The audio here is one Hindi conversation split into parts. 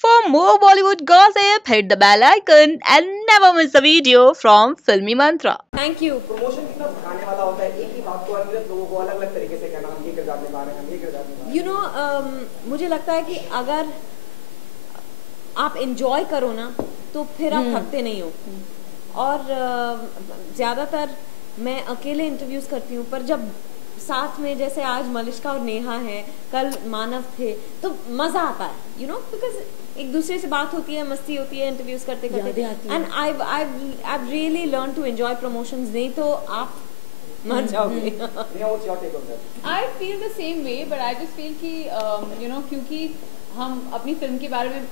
For more Bollywood gossip, hit the bell icon and never miss a video from Filmy Mantra. Thank you. Promotion कितना सिखाने वाला होता है, एक ही बात को अनगिनत लोगों को अलग अलग तरीके से कहना, हम ये किरदार निभा रहे हैं, हम ये किरदार निभा रहे हैं। यू नो मुझे लगता है कि अगर आप इंजॉय करो ना तो फिर आप थकते नहीं हो। और ज़्यादातर मैं अकेले इंटरव्यूज़ करती हूँ, पर जब साथ में जैसे आज मलिश्का और नेहा है, कल मानव थे, तो मज़ा आता है यू नो, बिकॉज एक दूसरे से बात होती है, मस्ती होती है इंटरव्यूज करते करते। And I really learn to enjoy promotions, नहीं तो आप मर जाओगे। Neha, what's your take on that? I feel the same way, but I just feel कि you know, क्योंकि हम अपनी फिल्म के बारे में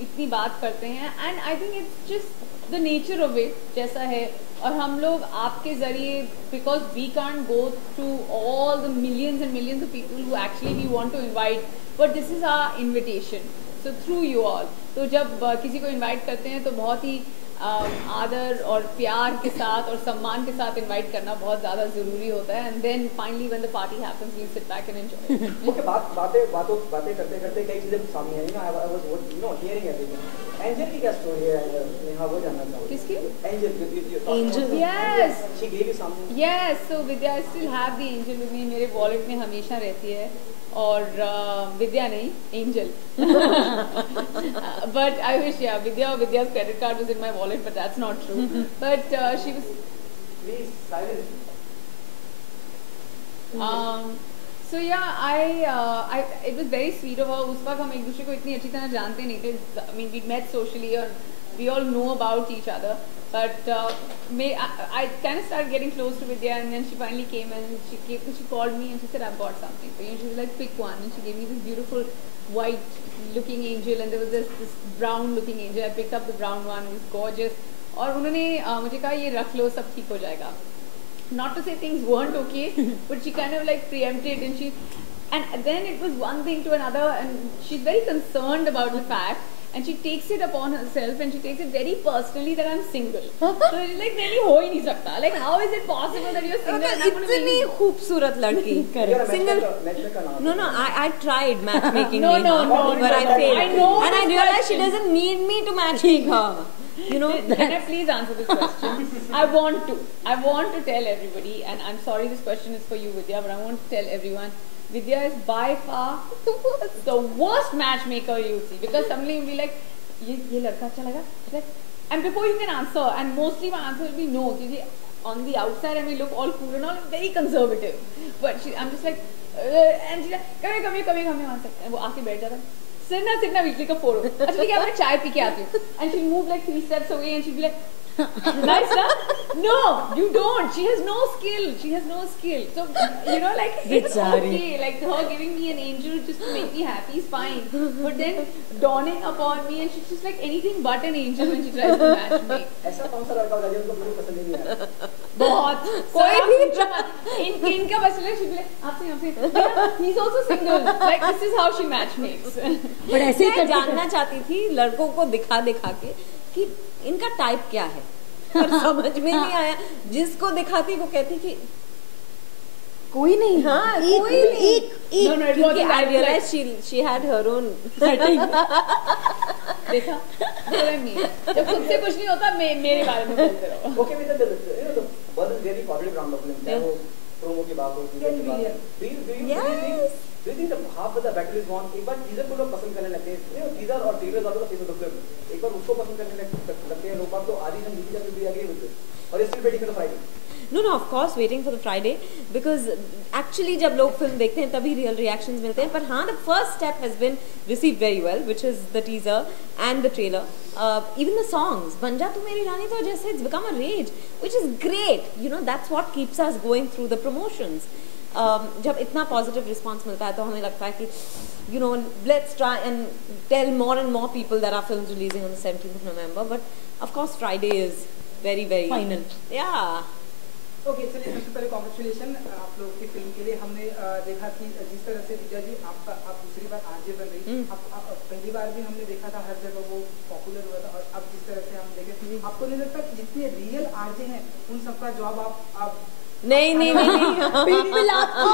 इतनी बात करते हैं, and I think it's just the nature of it जैसा है, और हम लोग आपके ज़रिए, because we can't go through all the millions and millions of people who actually we want to invite, but this is our invitation, so through you all. तो जब किसी को invite करते हैं तो बहुत ही आदर और प्यार के साथ और सम्मान के साथ इनवाइट करना बहुत ज़्यादा ज़रूरी होता है, and then finally when the party happens we sit back and enjoy. Okay, बातें करते करते कई चीजें सामने आई ना। I was hearing everything. Angel की क्या स्टोरी है नेहा, वो जानना चाहूंगा। किसकी? Angel. Yes, she gave you something. Yes, so Vidya, I still have the angel with me, मेरे वॉलेट में हमेशा रहती है, और विद्या नहीं, एंजल। बट आई विश, या विद्या, विद्या's credit card was in my wallet, but that's not true. But she was please silence. so yeah, I it was very sweet of her. उस वक्त हम एक दूसरे को इतनी अच्छी तरह जानते नहीं थे. I mean, we met socially and we all know about each other. But I kind of started getting close to Vidya, and then she finally came and she called me and she said, I've got something for you. And she was like, pick one. And she gave me this beautiful white looking angel, and there was this brown looking angel. I picked up the brown one. It was gorgeous. और उन्होंने मुझे कहा ये रख लो, सब ठीक हो जाएगा. Not to say things weren't okay, but she kind of like preempted, and then it was one thing to another, and she's very concerned about the fact, and she takes it upon herself, and she takes it very personally that I'm single. So it's like really हो ही नहीं सकता. Like how is it possible that you're single? and I'm gonna be- इतनी खूबसूरत लड़की single. No, I tried matchmaking No, Neha, no, but I no. failed. I know And I this realized she question. doesn't need me to matchmake her. You know. Can I please answer this question? I want to tell everybody, and I'm sorry this question is for you, Vidya, but I want to tell everyone, Vidya is by far the worst matchmaker you see, because suddenly you'll be like, ये लड़का अच्छा लगा, like, and before you can answer, and mostly my answer will be no, because on the outside I may look all cool and all, very conservative, but I'm just like, and she's like, come here, one second, and वो आके बैठ जाता है, सिरना वीकली का फोड़ो, अच्छा ठीक है, मैं चाय पी के आती हूँ, and she'll move like 3 steps away, and she'll be like, nice, huh? No, you don't. She has no skill. So, you know, like, it's okay. Like, her giving me an angel just to make me happy is fine. But then, dawning upon me, and she's just like anything but an angel when she tries to match me. ऐसा कौन सा लड़का होगा जिसको बिल्कुल पसंद ही नहीं आया? बहुत. कोई भी इनका बस ले, she'll be like, आपसे. Yeah, he's also single. Like, this is how she matchmakes. But ऐसे ही जानना चाहती थी लड़कों को दिखा के कि इनका टाइप क्या है, पर समझ में नहीं आया। जिसको दिखाती वो कहती कि कोई नहीं, हाँ कोई नहीं। No, it क्योंकि wasn't I that, realized she had her own setting. देखा, जब खुद से कुछ नहीं होता, मेरे बारे में बोलते रहो. Okay, with the buzz is really positive around the film. चाहे वो promo की बात हो, teaser की बात हो. Do you think the half of the battle is gone? एक बार teaser को लोग पसंद करने लगते हैं. Teaser और trailer is also the face of the film. एक बार उसको पसंद करने लगते हैं लोग, बात तो आधी जन जीती जाती है, agree with it. और you're still waiting for the Friday. No, of course waiting for the Friday, because actually जब लोग फिल्म देखते हैं तभी real reactions मिलते हैं। पर हाँ, the first step has been received very well, which is the teaser and the trailer. Even the songs, बन जा तू मेरी रानी, तो जैसे it's become a rage, which is great. You know, that's what keeps us going through the promotions. जब इतना positive response मिलता है तो हमें लगता है कि you know, let's try and tell more and more people that our film's releasing on the 17th of November. But of course Friday is very final. Yeah. Okay, चलिए सबसे पहले कॉन्ग्रेचुलेशन आप लोग की फिल्म के लिए। हमने देखा कि जिस तरह से विद्या जी आप दूसरी बार आरजे बन रही, आप पहली बार भी हमने देखा था हर जगह वो पॉपुलर हुआ था, और अब जिस तरह से हम देखे, आपको नहीं लगता कि जितने रियल आरजे हैं उन सबका जॉब आप नहीं बिल्कुल आपको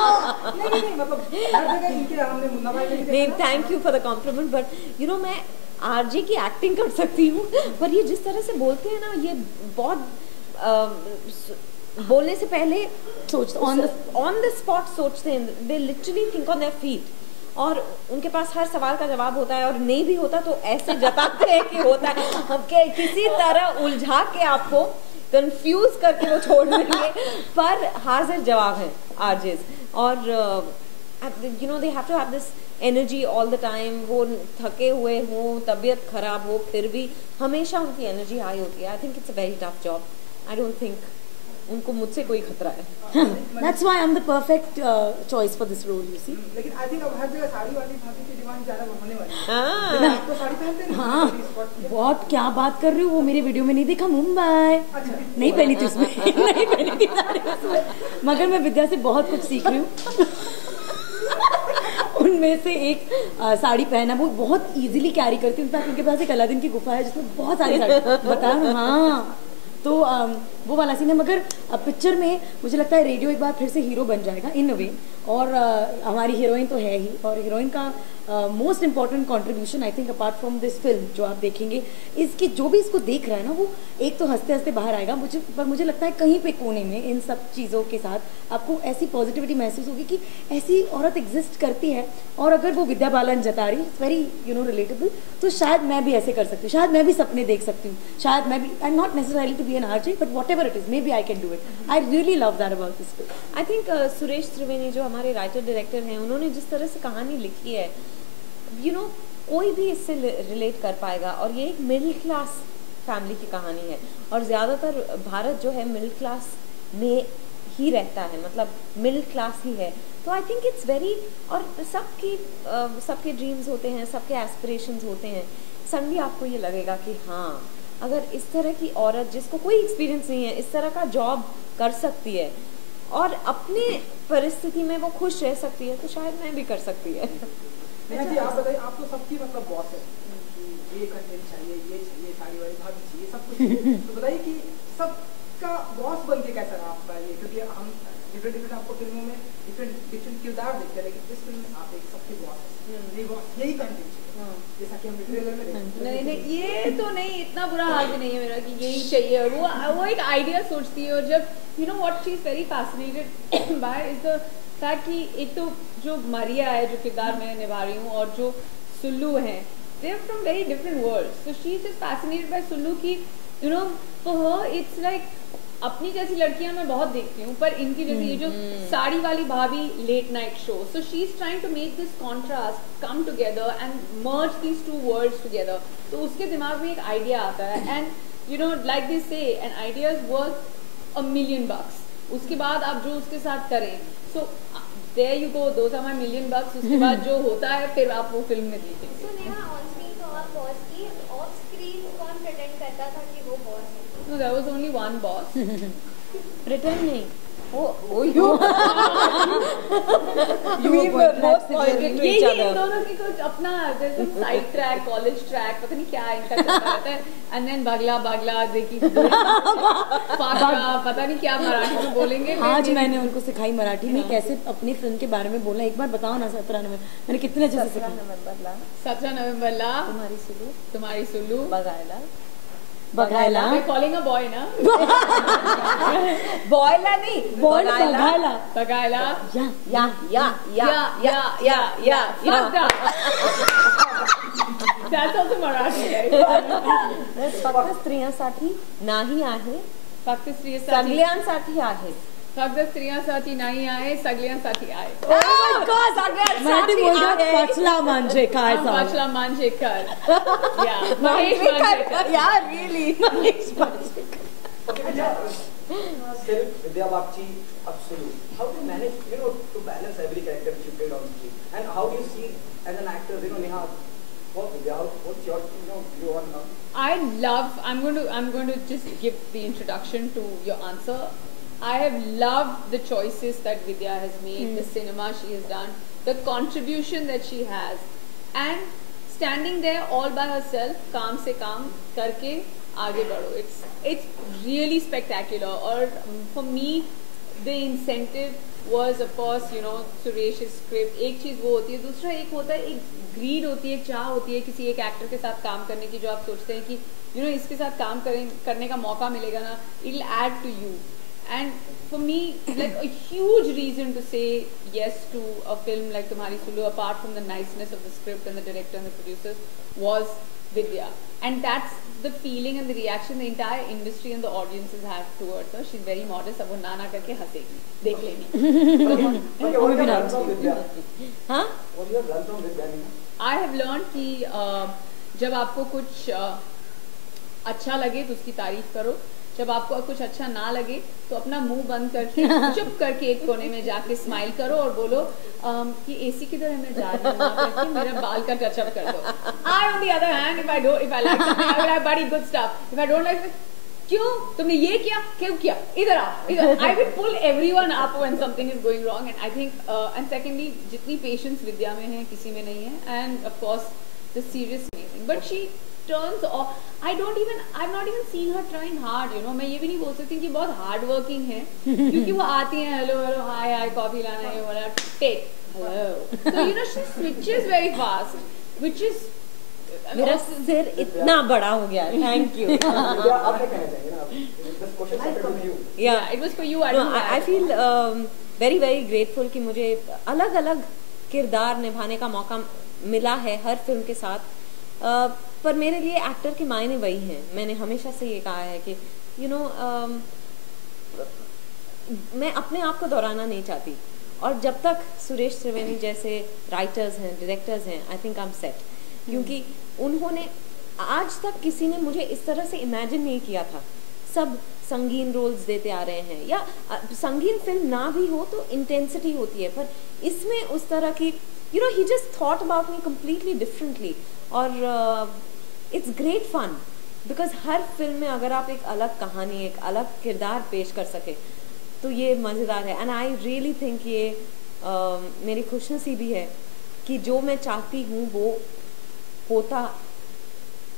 नहीं मतलब हर जगह इनके हमने मुन्ना भाई नहीं, thank you for the compliment, but you know मैं आरजे की एक्टिंग कर सकती हूँ, पर ये जिस तरह से बोलते हैं ना, ये बहुत बोलने से पहले ऑन द स्पॉट सोचते हैं, they literally think on their feet, और उनके पास हर सवाल का जवाब होता है, और नहीं भी होता तो ऐसे जताते हैं कि होता है, हम किसी तरह उलझा के आपको कंफ्यूज करके वो छोड़ देंगे, पर हाजिर जवाब है आरजेस, और you know they have to have this energy all the time, वो थके हुए हों, तबीयत खराब हो, फिर भी हमेशा उनकी एनर्जी हाई होती है। I think it's a very tough job, I don't think उनको मुझसे कोई खतरा है। That's why I'm the perfect choice for this role, you see. लेकिन आई थिंक अब हर जगह साड़ी वाली भाभी की डिमांड ज़्यादा होने वाली है। लेकिन आप तो साड़ी पहनते नहीं। हाँ, बहुत क्या बात कर रही हो, वो मेरे वीडियो में नहीं देखा, मुंबई नहीं पहनी थी उसमें नहीं पहनी थी साड़ी उसमें, मगर मैं विद्या से बहुत कुछ सीख रही हूँ। उनमें से एक साड़ी पहना वो बहुत इजीली कैरी करती हूँ, इनफैक्ट उनके पास एक अलादीन की गुफा है जिसमें बहुत सारी साड़ी बताया। हाँ, तो वो वाला सीन है, मगर पिक्चर में मुझे लगता है रेडियो एक बार फिर से हीरो बन जाएगा इन अ वे, और हमारी हीरोइन तो है ही, और हीरोइन का most important contribution I think apart from this film जो आप देखेंगे, इसके जो भी इसको देख रहा है ना, वो एक तो हंसते हंसते बाहर आएगा, मुझे लगता है कहीं पे कोने में इन सब चीज़ों के साथ आपको ऐसी पॉजिटिविटी महसूस होगी कि ऐसी औरत एग्जिस्ट करती है, और अगर वो विद्या बालन जता रही, इट्स वेरी रिलेटेबल, तो शायद मैं भी ऐसे कर सकती हूँ, शायद मैं भी सपने देख सकती हूँ, शायद मैं भी, I am not necessarily to be an RJ, but whatever it is, maybe I can do it. I really love that about this film. I think Suresh Triveni जो हमारे राइटर डायरेक्टर हैं, उन्होंने जिस तरह से कहानी लिखी है, यू नो कोई भी इससे रिलेट कर पाएगा, और ये एक मिडिल क्लास फैमिली की कहानी है, और ज़्यादातर भारत जो है मिडिल क्लास में ही रहता है, मतलब मिडिल क्लास ही है, तो आई थिंक इट्स वेरी, और सबके ड्रीम्स होते हैं, सबके एस्पिरेशंस होते हैं। सडनली आपको ये लगेगा कि हाँ, अगर इस तरह की औरत जिसको कोई एक्सपीरियंस नहीं है इस तरह का जॉब कर सकती है, और अपनी परिस्थिति में वो खुश रह सकती है, तो शायद मैं भी कर सकती है। नेहा जी, आप बताइए, आप तो सबकी मतलब बॉस है, ये कंटेंट चाहिए, ये चाहिए, साड़ी वाली भाभी चाहिए, सब कुछ, तो बताइए कि सबका बॉस बन के कैसा रहा आपका ये, क्योंकि हम डिफरेंट आपको फिल्मों में डिफरेंट किरदार देखते हैं, लेकिन इस फिल्म में आप एक सबके बॉस है, यही कंटेंट चाहिए, जैसा कि हम ट्रेलर में देखते हैं। नहीं, ये तो नहीं, इतना बुरा हाल भी नहीं है मेरा कि यही चाहिए, और वो एक आइडिया सोचती है, और जब you know what she is very fascinated by is the fact कि एक तो जो मारिया है, जो किरदार मैं निभा रही हूँ, और जो सुल्लू हैं, they are from very different worlds, so she is just fascinated by Sulu की, you know for her it's like, अपनी जैसी लड़कियां मैं बहुत देखती हूँ, पर इनकी जैसी ये जो साड़ी वाली भाभी late night show, so she is trying to make this contrast come together and merge these two worlds together, तो उसके दिमाग में एक आइडिया आता है, and you know like this say an idea is worth $1 million, उसके बाद आप जो उसके साथ करें, so there you go, those are my $1 million, उसके बाद जो होता है फिर आप वो फिल्म में देखेंगे। So नेहा, ऑन स्क्रीन तो आप बॉस की, ऑफ स्क्रीन कौन प्रिटेंड करता था कि वो बॉस है? No, there was only one boss. Return नहीं, you were both pointed to each ये other. इन दोनों की कुछ अपना जैसे साइड ट्रैक, कॉलेज ट्रैक, पता नहीं क्या इनका चलता रहता है, एंड देन बागला देखी पागला, पता नहीं क्या मराठी में बोलेंगे। आज मैंने उनको सिखाई मराठी में कैसे अपनी फिल्म के बारे में बोलना, एक बार बताओ ना। 17 नवंबर मैंने कितने अच्छे से सिखाया। 17 नवंबर ला तुम्हारी सुल्लू बघायला, मैं कॉलिंग अ बॉय ना, बॉयला नहीं, बघायला बघायला, या fuck that. That's also Marathi, right? फक्त स्त्रियांसाठी नाही आहे, फक्त स्त्रियांसाठी, सगळ्यांसाठी आहे, फक्त स्त्रियांसाठी नाही आहे, सगळ्यांसाठी आहे. मराठी बोलतात पचला म्हणजे काय सांगू? पचला म्हणजे कर. Yeah, महेश मांजरेकर. या really Mahesh Manjrekar. Still, Vidya Bagchi, absolutely. How do you manage, to balance every character which you played on screen? And how do you see as an actor, Neha, what Vidya, what's your, view on her? I'm going to just give the introduction to your answer. I have loved the choices that Vidya has made, the cinema she has done, the contribution that she has, and standing there all by herself, काम से काम करके आगे बढ़ो. It's really spectacular. और for me, the incentive was of course, Suresh's script. एक चीज़ वो होती है, दूसरा एक होता है एक ग्रीड होती है, एक चाह होती है किसी एक एक्टर के साथ काम करने की, जो आप सोचते हैं कि यू नो इसके साथ काम करने का मौका मिलेगा ना, it will add to you. And for me, like a huge reason to say yes to a film like Tumhari Sulu, apart from the niceness of the script and the director and the producers, was Vidya. And that's the feeling and the reaction the entire industry and the audiences have towards her. She's very modest. अब वो ना करके हंसेगी, देख लेनी. हाँ? I have learned कि जब आपको कुछ अच्छा लगे तो उसकी तारीफ करो, जब आपको कुछ अच्छा ना लगे तो अपना मुंह बंद करके चुप करके एक कोने में जाके स्माइल करो और बोलो कि एसी किधर है, मैं जा रही हूँ वहाँ पे, मेरा बाल का टचअप कर दो. I on the other hand, if I like something, I will have very good stuff. If I don't like it, क्यों तुमने ये किया, क्यों किया, इधर आओ, इधर. I will pull everyone up when something is going wrong. And I think and secondly, जितनी patience विद्या में है किसी में नहीं है. And of course the serious amazing, but she turns off. I've not even seen her trying hard, you know. मैं ये भी नहीं बोल सकती कि बहुत hard working है, क्योंकि वो आती हैं, hello, hi, कॉफी लाना है, वाला take, hello. So you know she switches very fast, which is मेरा सिर इतना बड़ा हो गया. Thank you. आप क्या कहना चाहेंगे ना? This question is for you. Yeah, it was for you. I feel very very grateful कि मुझे अलग अलग किरदार निभाने का मौका मिला है हर फिल्म के साथ. पर मेरे लिए एक्टर के मायने वही हैं. मैंने हमेशा से ये कहा है कि यू नो मैं अपने आप को दोहराना नहीं चाहती. और जब तक सुरेश त्रिवेदी जैसे राइटर्स हैं, डायरेक्टर्स हैं, I think I am set. क्योंकि उन्होंने आज तक किसी ने मुझे इस तरह से इमेजिन नहीं किया था. सब संगीन रोल्स देते आ रहे हैं, या संगीन फिल्म ना भी हो तो इंटेंसिटी होती है, पर इसमें उस तरह की you know he just thought about me completely differently. और इट्स ग्रेट फन बिकॉज हर फिल्म में अगर आप एक अलग कहानी, एक अलग किरदार पेश कर सके तो ये मज़ेदार है. एंड आई रियली थिंक ये मेरी खुशनसीबी है कि जो मैं चाहती हूँ वो होता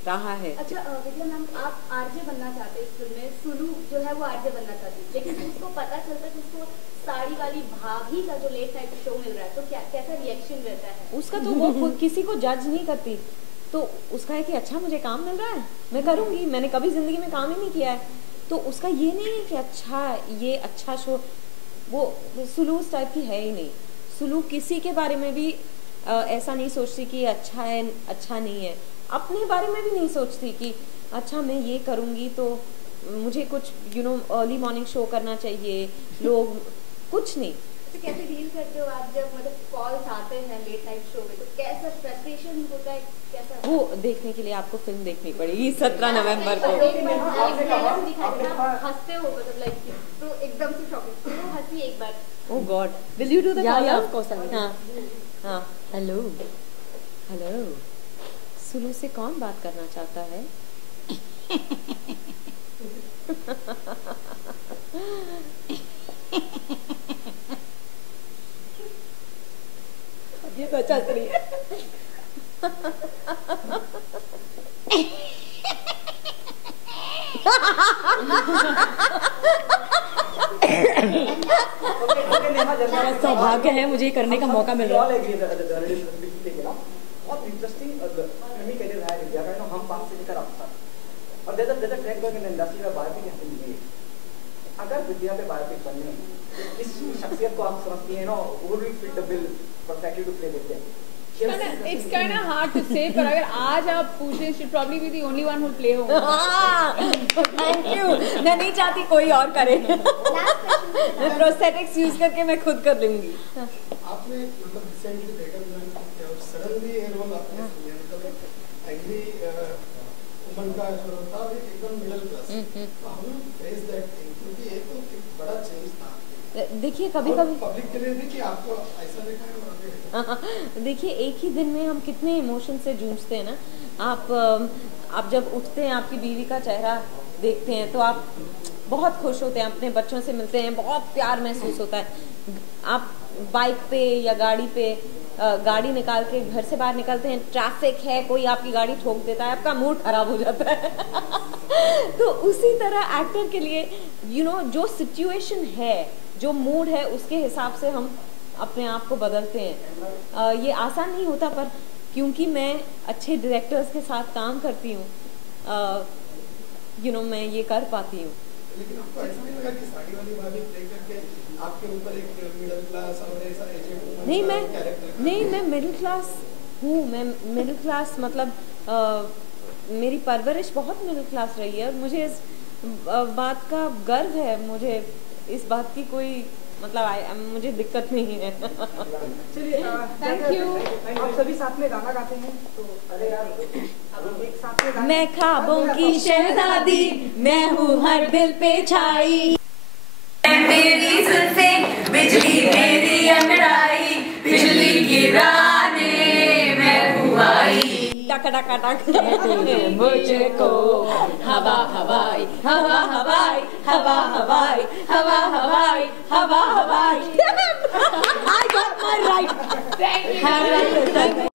रहा है. अच्छा विद्या मैम, आप आरजे बनना चाहते हैं इस फिल्म में, सुलू जो है वो आरजे बनना चाहती है, लेकिन उसको पता चलता है कि उसको साड़ी वाली भाभी का जो लेट नाइट शो मिल रहा है, तो क्या कैसा रिएक्शन रहता है उसका? तो वो खुद किसी को जज नहीं करती, तो उसका है कि अच्छा मुझे काम मिल रहा है, मैं करूँगी, मैंने कभी ज़िंदगी में काम ही नहीं किया है. तो उसका ये नहीं है कि अच्छा ये अच्छा शो, वो सुलू उस टाइप की है ही नहीं. सुलू किसी के बारे में भी ऐसा नहीं सोचती कि अच्छा है अच्छा नहीं है. अपने बारे में भी नहीं सोचती कि अच्छा मैं ये करूँगी तो मुझे कुछ you know early morning show करना चाहिए, लोग कुछ नहीं. तो कैसे डील करते हो आप जब मतलब कॉल्स आते हैं लेट नाइट शो में, तो कैसा फ्रस्ट्रेशन होता है, कैसा? वो देखने के लिए आपको फिल्म देखनी पड़ेगी 17 नवंबर को. हंसते हो मतलब लाइक तो एकदम से शॉकिंग, तो हंसी एक बार. Oh god, will you do the call? Of course. हाँ. हेलो सुलू से कौन बात करना चाहता है? ये तो अच्छा रही है. सौभाग्य है मुझे करने का मौका मिल रहा है. बहुत इंटरेस्टिंग फिल्मी करियर रहा है विद्या का. हम पास से लेकर अब तक, और there's a track going in the industry where biopic has been made. अगर विद्या पे बायोपिक बने तो इस शख्सियत को आप समझती हैं ना, who will fit the bill perfectly to play Vidya? It's kind of hard to say, पर अगर आज आप पूछें, she'll probably be the only one who'll play home. Thank you. मैं नहीं चाहती कोई और करे. मैं प्रोस्थेटिक्स यूज करके मैं खुद कर लूंगी. आपने मतलब रिसेंटली देखा सडनली ये रोल आपने किया, मतलब एग्री वुमन का रोल था, एकदम middle class. How you face that thing, क्योंकि ये तो एक बड़ा चेंज था. देखिए कभी कभी पब्लिक के लिए भी कि आपको ऐसा देखा है. देखिए एक ही दिन में हम कितने इमोशन से जूझते हैं ना. आप जब उठते हैं, आपकी बीवी का चेहरा देखते हैं तो आप बहुत खुश होते हैं, अपने बच्चों से मिलते हैं, बहुत प्यार महसूस होता है. आप बाइक पे या गाड़ी पे गाड़ी निकाल के घर से बाहर निकलते हैं, ट्रैफिक है, कोई आपकी गाड़ी ठोक देता है, आपका मूड खराब हो जाता है. तो उसी तरह एक्टर के लिए यू नो जो सिचुएशन है, जो मूड है, उसके हिसाब से हम अपने आप को बदलते हैं. ये आसान नहीं होता, पर क्योंकि मैं अच्छे डायरेक्टर्स के साथ काम करती हूँ, मैं ये कर पाती हूँ। लेकिन आपको ऐसा नहीं लगा कि साड़ी वाली भाभी प्ले करके आपके ऊपर एक मिडिल क्लास और ऐसा एजेड नहीं, मैं मिडिल क्लास हूँ। मैं मिडिल क्लास मतलब मेरी परवरिश बहुत मिडिल क्लास रही है। मुझे इस बात का गर्व है, मुझे इस बात की कोई मतलब मुझे दिक्कत नहीं है। चलिए थैंक यू। आप सभी साथ में गाना गाते हैं तो अरे यार एक साथ में मैं ख्वाबों की शहजादी, मैं हूँ हर दिल पे छाई, मेरी जुल्फें बिजली मेरी अंगड़ाई, बिजली गिराने मैं हूँ आई, टक टक टक मुझको हवा हवाई, हवा हवाई, हवा हवाई, हवा हवाई, हवा हवाई। I got my right. Thank you.